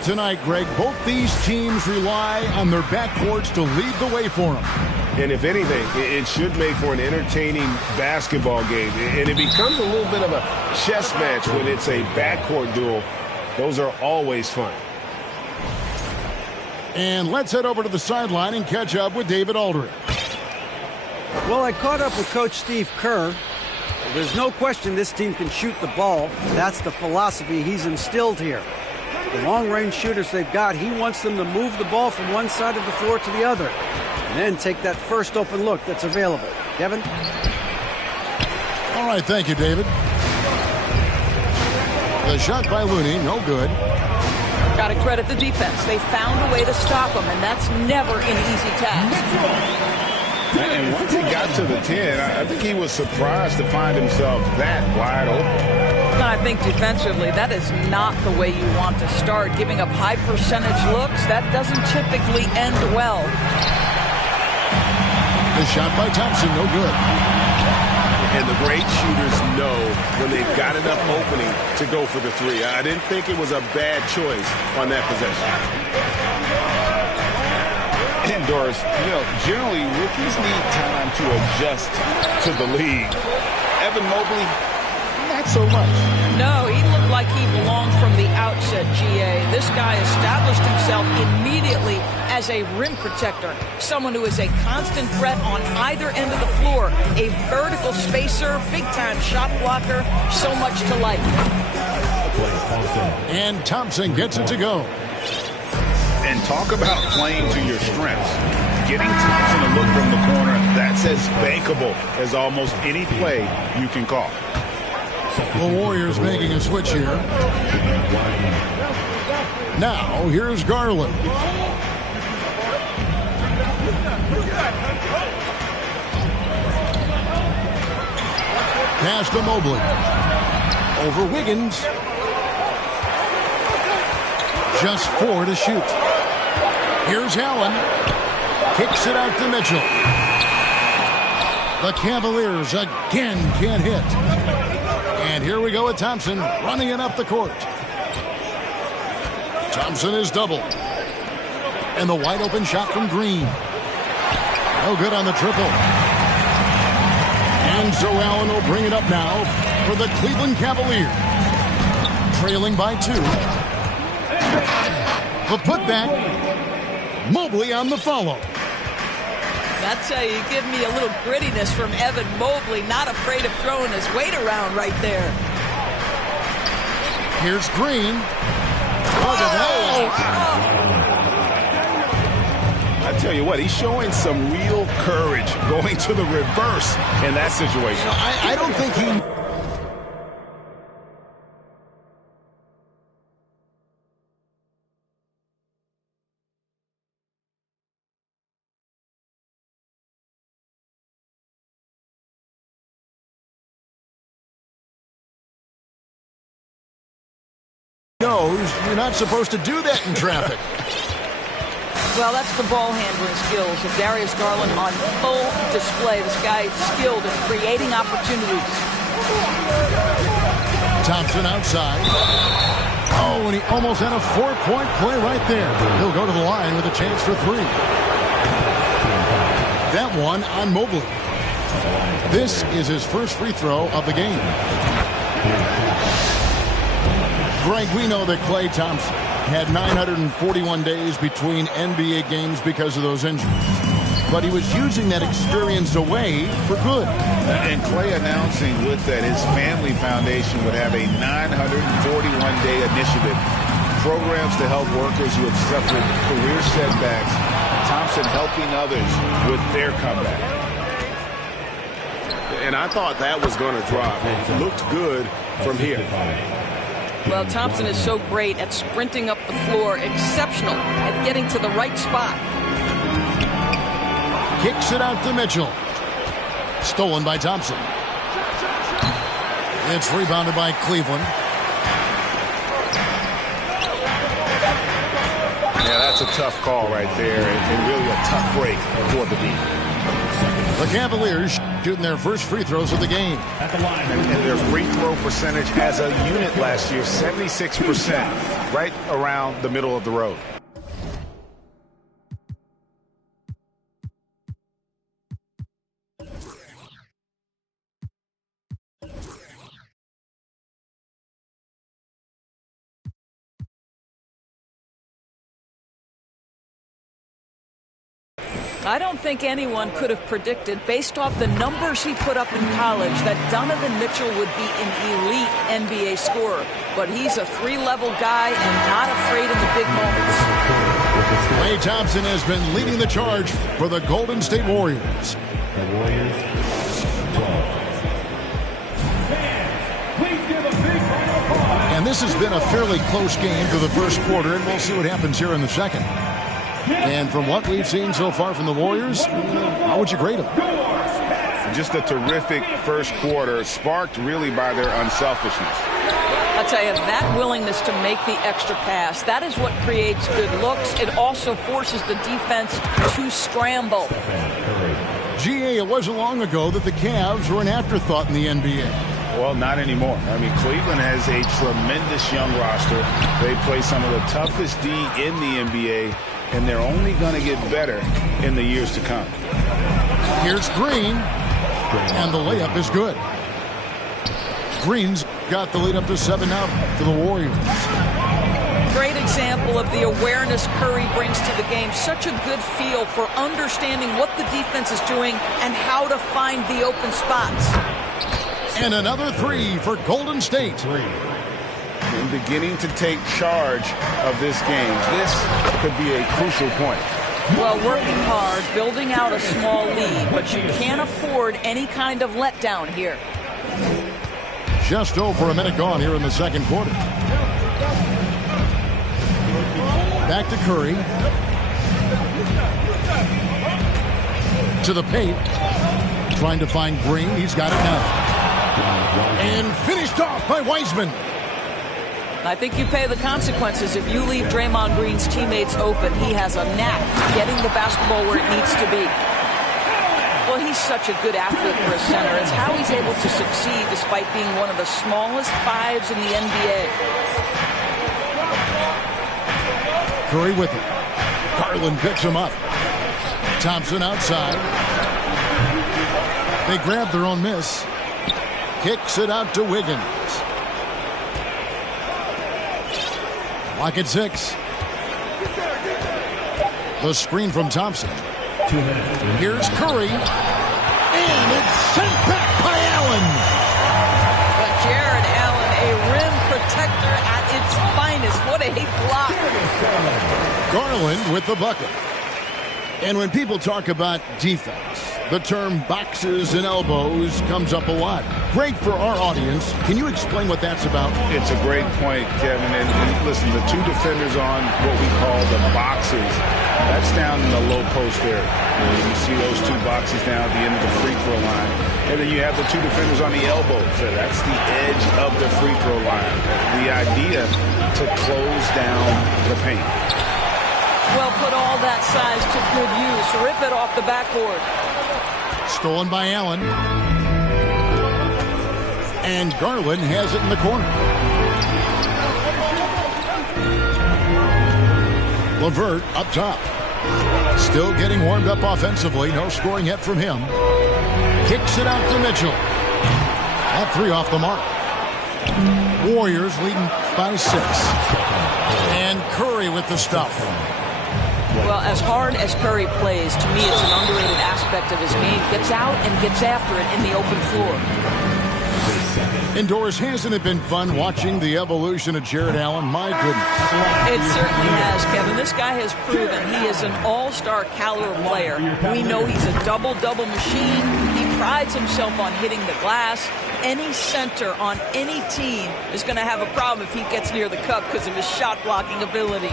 Tonight, Greg, both these teams rely on their backcourts to lead the way for them. And if anything, it should make for an entertaining basketball game. And it becomes a little bit of a chess match when it's a backcourt duel. Those are always fun. And let's head over to the sideline and catch up with David Aldridge. Well, I caught up with Coach Steve Kerr. There's no question this team can shoot the ball. That's the philosophy he's instilled here. The long-range shooters they've got, he wants them to move the ball from one side of the floor to the other. And then take that first open look that's available. Kevin? All right, thank you, David. The shot by Looney, no good. Got to credit the defense. They found a way to stop him, and that's never an easy task. And once he got to the 10, I think he was surprised to find himself that wide open. I think defensively, that is not the way you want to start. Giving up high percentage looks, that doesn't typically end well. The shot by Thompson, no good. And the great shooters know when they've got enough opening to go for the three. I didn't think it was a bad choice on that possession. And Doris, generally rookies need time to adjust to the league. Evan Mobley, not so much. No, he looked like he belonged from the outset, GA. This guy established himself immediately as a rim protector, someone who is a constant threat on either end of the floor, a vertical spacer, big-time shot blocker, so much to like. And Thompson gets it to go. And talk about playing to your strengths. Getting Thompson to look from the corner, that's as bankable as almost any play you can call. The Warriors making a switch here. Now, here's Garland. Pass to Mobley. Over Wiggins. Just 4 to shoot. Here's Allen. Kicks it out to Mitchell. The Cavaliers again can't hit. And here we go with Thompson running it up the court. Thompson is doubled. And the wide open shot from Green. No good on the triple. And so Allen will bring it up now for the Cleveland Cavaliers. Trailing by 2. The putback. Mobley on the follow. That's how you give me a little grittiness from Evan Mobley. Not afraid of throwing his weight around right there. Here's Green. I tell you what, he's showing some real courage going to the reverse in that situation. I don't think he... knows you're not supposed to do that in traffic. Well, that's the ball handling skills of Darius Garland on full display. This guy is skilled in creating opportunities. Thompson outside. Oh, and he almost had a 4-point play right there. He'll go to the line with a chance for 3. That one on Mobley. This is his first free throw of the game. Greg, we know that Klay Thompson had 941 days between NBA games because of those injuries. But he was using that experience away for good. And Klay announcing with that his family foundation would have a 941-day initiative. Programs to help workers who have suffered career setbacks. Thompson helping others with their comeback. And I thought that was going to drop. It looked good from here. Well, Thompson is so great at sprinting up the floor, exceptional at getting to the right spot. Kicks it out to Mitchell. Stolen by Thompson. It's rebounded by Cleveland. Yeah, that's a tough call right there, and really a tough break for the defense. The Cavaliers shooting their first free throws of the game. And their free throw percentage as a unit last year, 76%, right around the middle of the road. I don't think anyone could have predicted, based off the numbers he put up in college, that Donovan Mitchell would be an elite NBA scorer. But he's a three-level guy and not afraid in the big moments. Klay Thompson has been leading the charge for the Golden State Warriors. The Warriors 12. Please give a big round of applause. And this has been a fairly close game for the first quarter, and we'll see what happens here in the second. And from what we've seen so far from the Warriors, how would you grade them? Just a terrific first quarter, sparked really by their unselfishness. I'll tell you, that willingness to make the extra pass, that is what creates good looks. It also forces the defense to scramble. GA, it wasn't long ago that the Cavs were an afterthought in the NBA. Well, not anymore. I mean, Cleveland has a tremendous young roster. They play some of the toughest D in the NBA, and they're only going to get better in the years to come. Here's Green, and the layup is good. Green's got the lead up to 7 now for the Warriors. Great example of the awareness Curry brings to the game. Such a good feel for understanding what the defense is doing and how to find the open spots. And another three for Golden State. And beginning to take charge of this game. This could be a crucial point. Well, working hard, building out a small lead, but you can't afford any kind of letdown here. Just over a minute gone here in the second quarter. Back to Curry. To the paint. Trying to find Green. He's got it now. And finished off by Wiseman. I think you pay the consequences if you leave Draymond Green's teammates open. He has a knack for getting the basketball where it needs to be. Well, he's such a good athlete for a center. It's how he's able to succeed despite being one of the smallest fives in the NBA. Curry with it. Garland picks him up. Thompson outside. They grab their own miss. Kicks it out to Wiggins. Lock at 6. The screen from Thompson. Here's Curry. And it's sent back by Allen. But Jared Allen, a rim protector at its finest. What a block. Garland with the bucket. And when people talk about defense, the term boxes and elbows comes up a lot. Great for our audience. Can you explain what that's about? It's a great point, Kevin. And listen, the two defenders on what we call the boxes, that's down in the low post area. You see those two boxes down at the end of the free throw line. And then you have the two defenders on the elbows. So that's the edge of the free throw line. The idea to close down the paint. Well, put all that size to good use. Rip it off the backboard. Stolen by Allen. And Garland has it in the corner. LeVert up top. Still getting warmed up offensively. No scoring yet from him. Kicks it out to Mitchell. That three off the mark. Warriors leading by 6. And Curry with the stuff. Well, as hard as Curry plays, to me it's an underrated aspect of his game. Gets out and gets after it in the open floor. Indoors, hasn't it been fun watching the evolution of Jared Allen? My goodness. It certainly has, Kevin. This guy has proven he is an all-star caliber player. We know he's a double-double machine. He prides himself on hitting the glass. Any center on any team is going to have a problem if he gets near the cup because of his shot-blocking ability.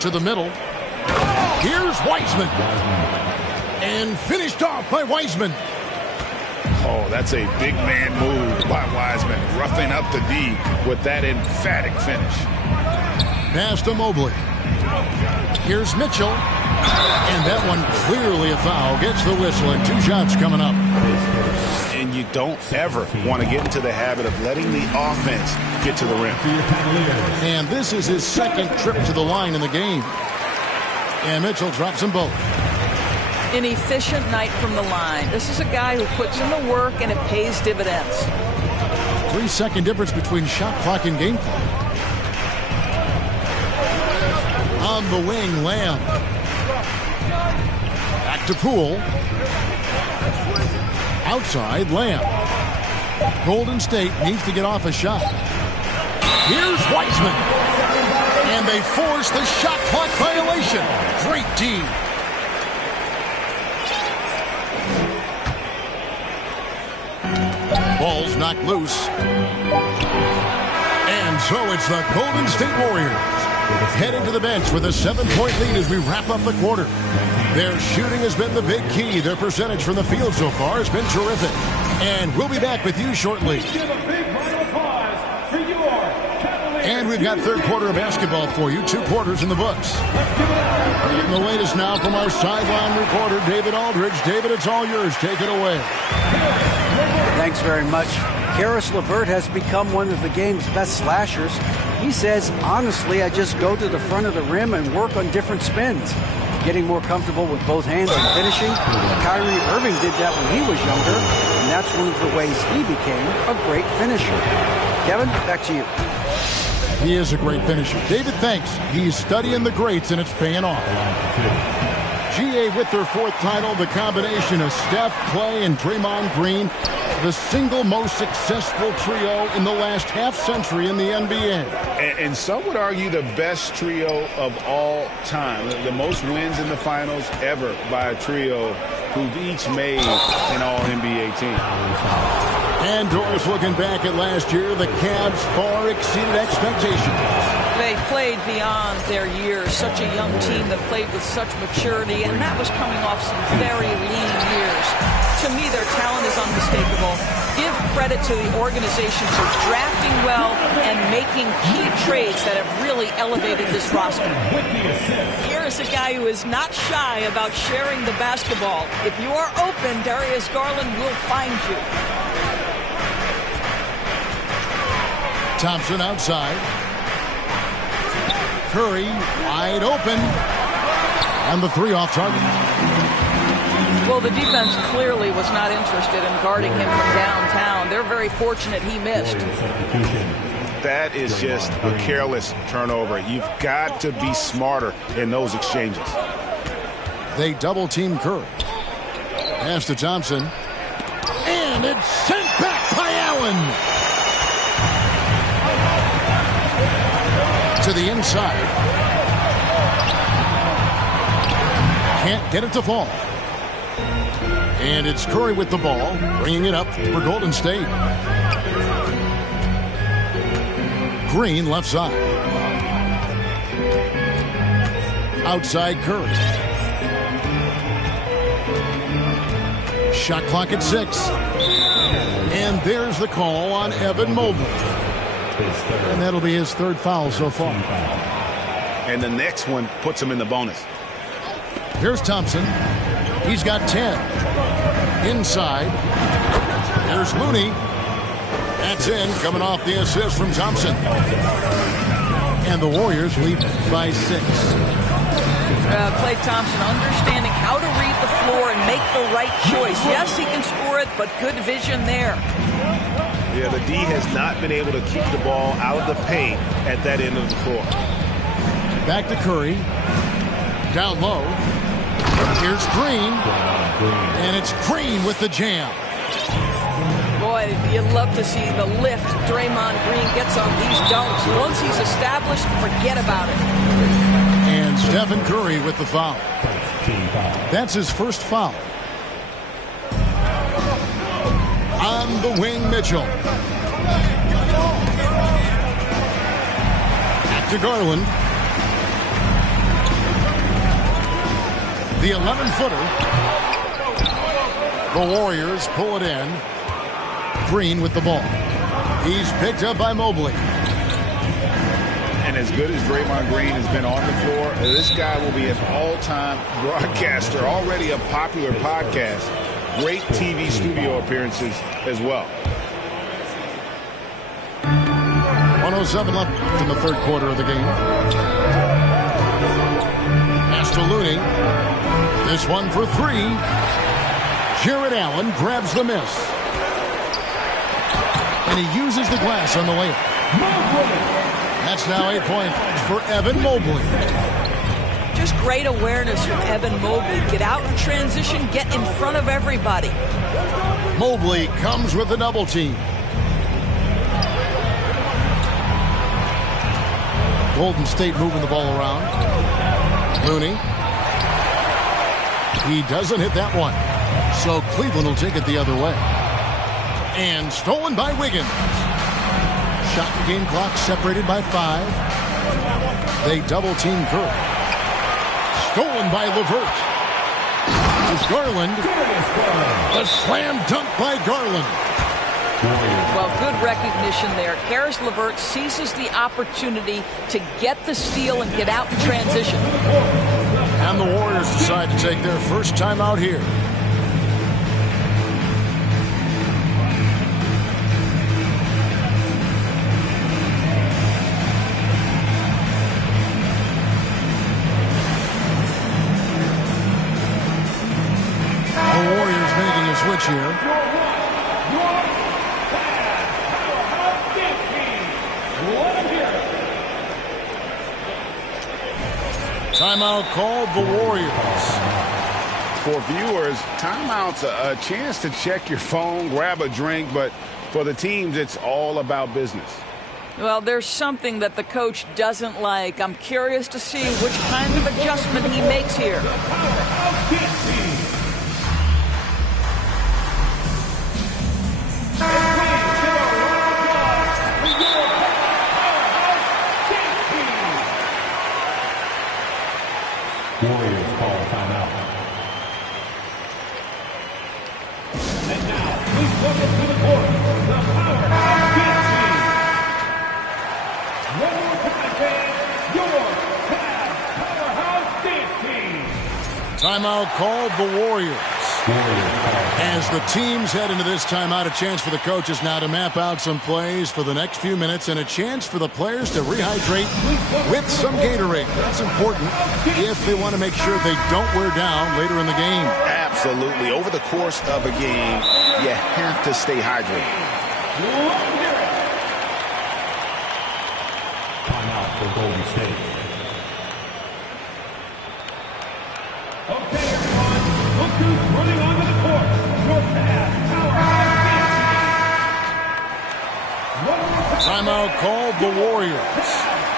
To the middle. Here's Wiseman. And finished off by Wiseman. Oh, that's a big man move by Wiseman. Roughing up the D with that emphatic finish. Pass to Mobley. Here's Mitchell. And that one clearly a foul. Gets the whistle and 2 shots coming up. And you don't ever want to get into the habit of letting the offense get to the rim. And this is his second trip to the line in the game. And Mitchell drops them both. An efficient night from the line. This is a guy who puts in the work and it pays dividends. 3-second difference between shot clock and game clock. On the wing, Lamb. Back to Poole. Outside, Lamb. Golden State needs to get off a shot. Here's Weissman. And they force the shot clock violation. Great D. Ball's knocked loose. And so it's the Golden State Warriors heading to the bench with a 7-point lead as we wrap up the quarter. Their shooting has been the big key. Their percentage from the field so far has been terrific. And we'll be back with you shortly. And we've got third quarter of basketball for you. 2 quarters in the books. Getting the latest now from our sideline reporter, David Aldridge. David, it's all yours. Take it away. Thanks very much. Karis LeVert has become one of the game's best slashers. He says, honestly, I just go to the front of the rim and work on different spins. Getting more comfortable with both hands and finishing. Kyrie Irving did that when he was younger, and that's one of the ways he became a great finisher. Kevin, back to you. He is a great finisher. David, thanks. He's studying the greats, and it's paying off. GA with their 4th title, the combination of Steph, Clay, and Draymond Green, the single most successful trio in the last half-century in the NBA. And some would argue the best trio of all time. The most wins in the finals ever by a trio who've each made an All-NBA team. And Doris, looking back at last year, the Cavs far exceeded expectations. They played beyond their years. Such a young team that played with such maturity, and that was coming off some very lean years. To me, their talent is unmistakable. Give credit to the organization for drafting well and making key trades that have really elevated this roster. Here is a guy who is not shy about sharing the basketball. If you are open, Darius Garland will find you. Thompson outside. Curry wide open. And the 3 off target. Well, the defense clearly was not interested in guarding him from downtown. They're very fortunate he missed. That is just a careless turnover. You've got to be smarter in those exchanges. They double-team Curry. Pass to Thompson. And it's sent back by Allen. To the inside. Can't get it to fall. And it's Curry with the ball, bringing it up for Golden State. Green left side. Outside Curry. Shot clock at 6. And there's the call on Evan Mobley. And that'll be his 3rd foul so far. And the next one puts him in the bonus. Here's Thompson. He's got 10. Inside. There's Looney. That's in, coming off the assist from Thompson. And the Warriors lead by 6. Klay Thompson understanding how to read the floor and make the right choice. Yes, he can score it, but good vision there. Yeah, the D has not been able to keep the ball out of the paint at that end of the floor. Back to Curry. Down low. Here's Green. And it's Green with the jam. Boy, you'd love to see the lift Draymond Green gets on these dunks. Once he's established, forget about it. And Stephen Curry with the foul. That's his 1st foul. On the wing, Mitchell. Back to Garland. The 11-footer. The Warriors pull it in. Green with the ball. He's picked up by Mobley. And as good as Draymond Green has been on the floor, this guy will be an all-time broadcaster, already a popular podcast. Great TV studio appearances as well. 1:07 left in the third quarter of the game. Pass to Looney. This one for three. Jarrett Allen grabs the miss. And he uses the glass on the layup. That's now 8 points for Evan Mobley. Just great awareness from Evan Mobley. Get out in transition, get in front of everybody. Mobley comes with the double team. Golden State moving the ball around. Looney. He doesn't hit that one. So Cleveland will take it the other way. And stolen by Wiggins. Shot game clock separated by 5. They double team Curry. Stolen by LeVert. It's Garland. A slam dunk by Garland. Well, good recognition there. Karis LeVert seizes the opportunity to get the steal and get out in transition. And the Warriors decide to take their first time out here. The Warriors making a switch here. Timeout called the Warriors. For viewers, timeout's a chance to check your phone, grab a drink, but for the teams, it's all about business. Well, there's something that the coach doesn't like. I'm curious to see which kind of adjustment he makes here. Warriors call timeout. And now, please welcome to the court, the Powerhouse Kings team. One more time, fans, your Powerhouse Kings team. Timeout called the Warriors. As the teams head into this timeout, a chance for the coaches now to map out some plays for the next few minutes and a chance for the players to rehydrate with some Gatorade. That's important if they want to make sure they don't wear down later in the game. Absolutely. Over the course of a game, you have to stay hydrated. Timeout for Golden State. Okay, everyone. Look who's running onto the court. Your Powerhouse. Timeout called the Warriors.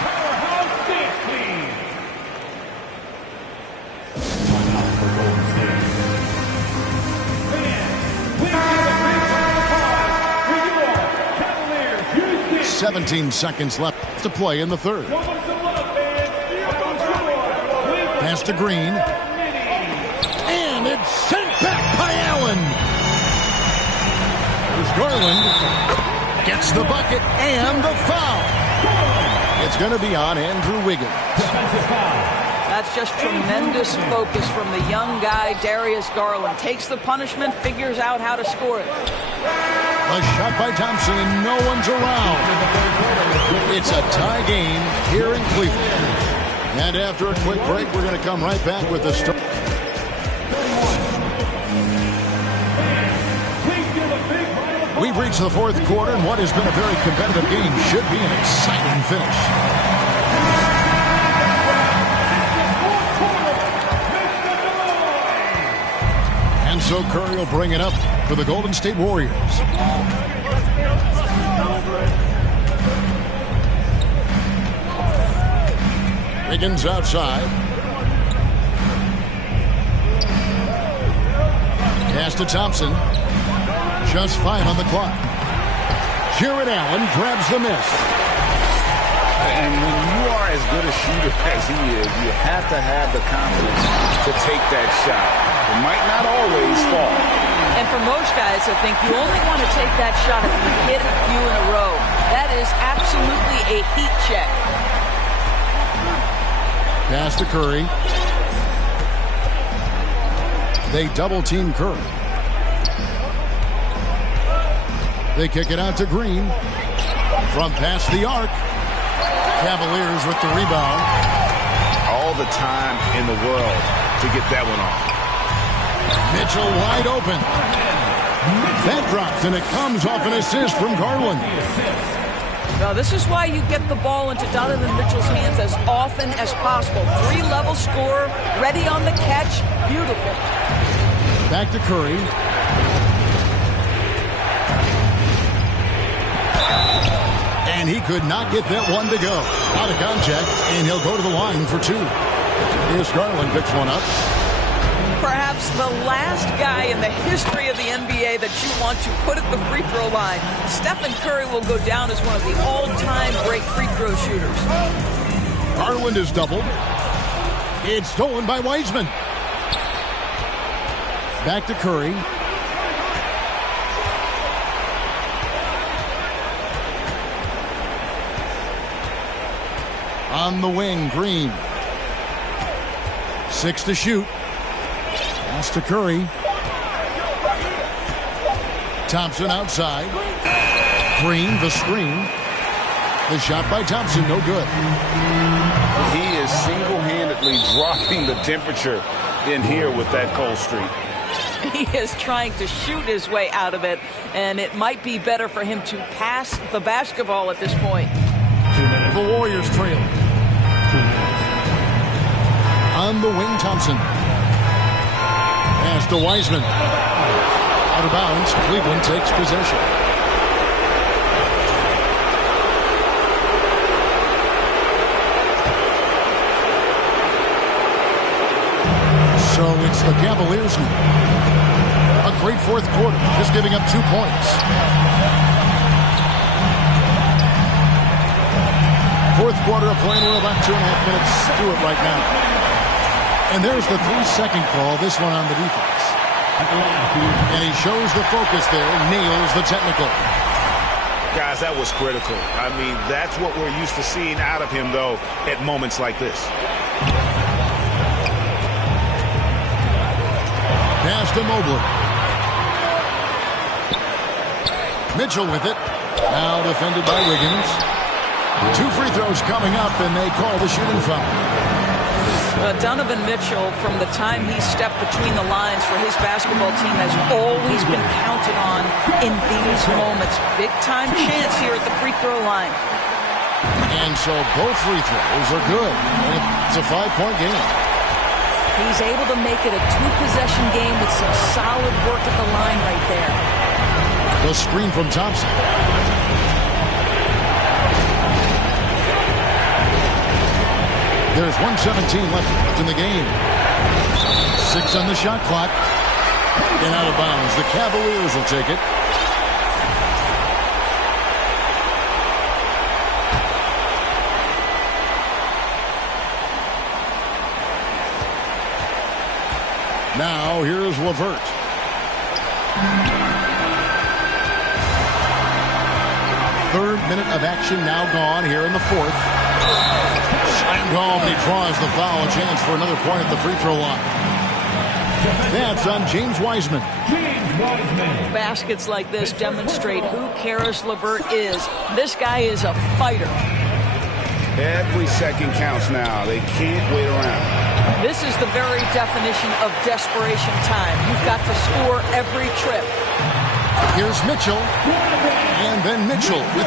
Powerhouse team. Timeout for Golden State. Fans, please give a big round of applause for your Cavaliers. Houston. 17 seconds left to play in the third. Show them some love, fans. Pass to Green. And it's sent back by Allen. Here's Garland. Gets the bucket and the foul. It's going to be on Andrew Wiggins. Defensive foul. That's just tremendous focus from the young guy, Darius Garland. Takes the punishment, figures out how to score it. A shot by Thompson and no one's around. It's a tie game here in Cleveland. And after a quick break, we're going to come right back with the story. We've reached the fourth quarter, and what has been a very competitive game should be an exciting finish. And so Curry will bring it up for the Golden State Warriors. Wiggins outside. Pass to Thompson. Just 5 on the clock. Jarrett Allen grabs the miss. And when you are as good a shooter as he is, you have to have the confidence to take that shot. It might not always fall. And for most guys, I think you only want to take that shot if you hit a few in a row. That is absolutely a heat check. Pass to Curry. They double-team Curry. They kick it out to Green. From past the arc. Cavaliers with the rebound. All the time in the world to get that one off. Mitchell wide open. That drops, and it comes off an assist from Garland. Now, this is why you get the ball into Donovan Mitchell's hands as often as possible. 3-level scorer, ready on the catch. Beautiful. Back to Curry. And he could not get that one to go. Out of contact, and he'll go to the line for 2. Here's Garland, picks one up. Perhaps the last guy in the history of the NBA that you want to put at the free throw line. Stephen Curry will go down as one of the all-time great free throw shooters. Garland is doubled. It's stolen by Wiseman. Back to Curry. On the wing, Green. 6 to shoot. Pass to Curry. Thompson outside. Green, the screen. The shot by Thompson, no good. He is single-handedly dropping the temperature in here with that cold streak. He is trying to shoot his way out of it, and it might be better for him to pass the basketball at this point. The Warriors trail. On the wing, Thompson. Pass to Wiseman. Out of bounds. Cleveland takes possession. So it's the Cavaliers now. A great fourth quarter, just giving up 2 points. Fourth quarter of play, we're about 2.5 minutes through it right now. And there's the 3-second call, this one on the defense. And he shows the focus there, nails the technical. Guys, that was critical. I mean, that's what we're used to seeing out of him, though, at moments like this. Pass to Mobley. Mitchell with it. Now defended by Wiggins. 2 free throws coming up, and they call the shooting foul. Donovan Mitchell, from the time he stepped between the lines for his basketball team, has always been counted on in these moments. Big-time chance here at the free throw line. And so both free throws are good. It's a 5-point game. He's able to make it a 2-possession game with some solid work at the line right there. The screen from Thompson. There's 1:17 left in the game. 6 on the shot clock. And out of bounds. The Cavaliers will take it. Now, here's LeVert. Third minute of action now gone here in the fourth. Slammed home, and he draws the foul. A chance for another point at the free throw line. That's on James Wiseman. Baskets like this demonstrate who Caris LeVert is. This guy is a fighter. Every second counts now. They can't wait around. This is the very definition of desperation time. You've got to score every trip. Here's Mitchell. And then Mitchell with